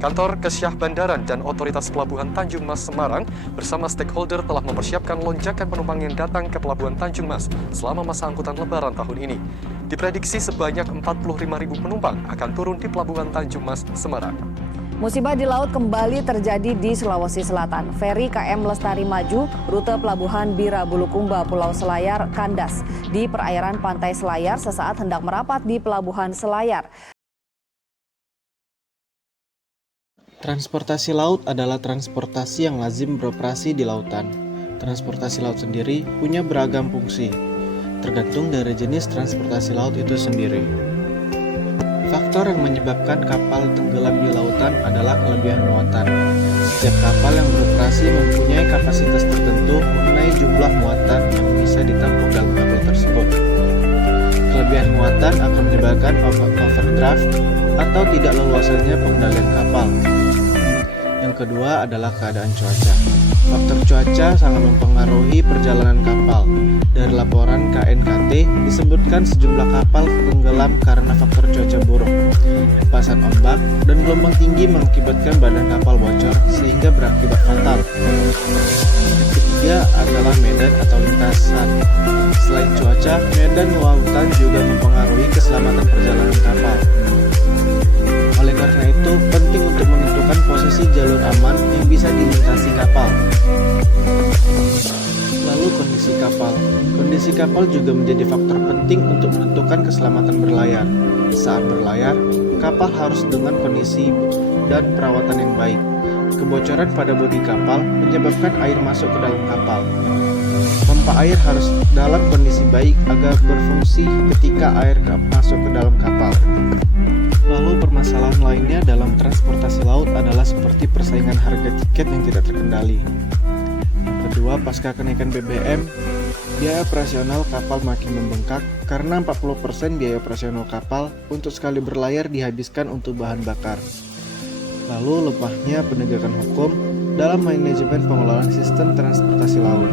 Kantor Kesyah Bandaran dan Otoritas Pelabuhan Tanjung Mas Semarang bersama stakeholder telah mempersiapkan lonjakan penumpang yang datang ke Pelabuhan Tanjung Mas selama masa angkutan Lebaran tahun ini. Diprediksi sebanyak 45.000 penumpang akan turun di Pelabuhan Tanjung Mas Semarang. Musibah di laut kembali terjadi di Sulawesi Selatan. Feri KM Lestari Maju, rute Pelabuhan Bira Bulukumba, Pulau Selayar, kandas di perairan Pantai Selayar sesaat hendak merapat di Pelabuhan Selayar. Transportasi laut adalah transportasi yang lazim beroperasi di lautan. Transportasi laut sendiri punya beragam fungsi, tergantung dari jenis transportasi laut itu sendiri. Faktor yang menyebabkan kapal tenggelam di lautan adalah kelebihan muatan. Setiap kapal yang beroperasi mempunyai kapasitas tertentu mengenai jumlah muatan yang bisa ditampung dalam kapal tersebut. Kelebihan muatan akan menyebabkan overdraft atau tidak leluasanya pengendalian kapal. Yang kedua adalah keadaan cuaca. Faktor cuaca sangat mempengaruhi perjalanan kapal. Dari laporan KNKT disebutkan sejumlah kapal tenggelam karena faktor cuaca buruk, hempasan ombak, dan gelombang tinggi mengakibatkan badan kapal bocor sehingga berakibat fatal. Yang ketiga adalah medan atau lintasan. Selain cuaca, medan lautan juga mempengaruhi keselamatan perjalanan kapal. Oleh karena itu, penting untuk menentukan posisi jalur aman yang bisa dilintasi kapal. Lalu kondisi kapal. Kondisi kapal juga menjadi faktor penting untuk menentukan keselamatan berlayar. Saat berlayar, kapal harus dengan kondisi dan perawatan yang baik. Kebocoran pada bodi kapal menyebabkan air masuk ke dalam kapal. Pompa air harus dalam kondisi baik agar berfungsi ketika air masuk ke dalam kapal. Lalu permasalahan lainnya dalam transportasi laut adalah seperti persaingan harga tiket yang tidak terkendali. Yang kedua, pasca kenaikan BBM, biaya operasional kapal makin membengkak karena 40% biaya operasional kapal untuk sekali berlayar dihabiskan untuk bahan bakar. Lalu lemahnya penegakan hukum dalam manajemen pengelolaan sistem transportasi laut.